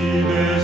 You.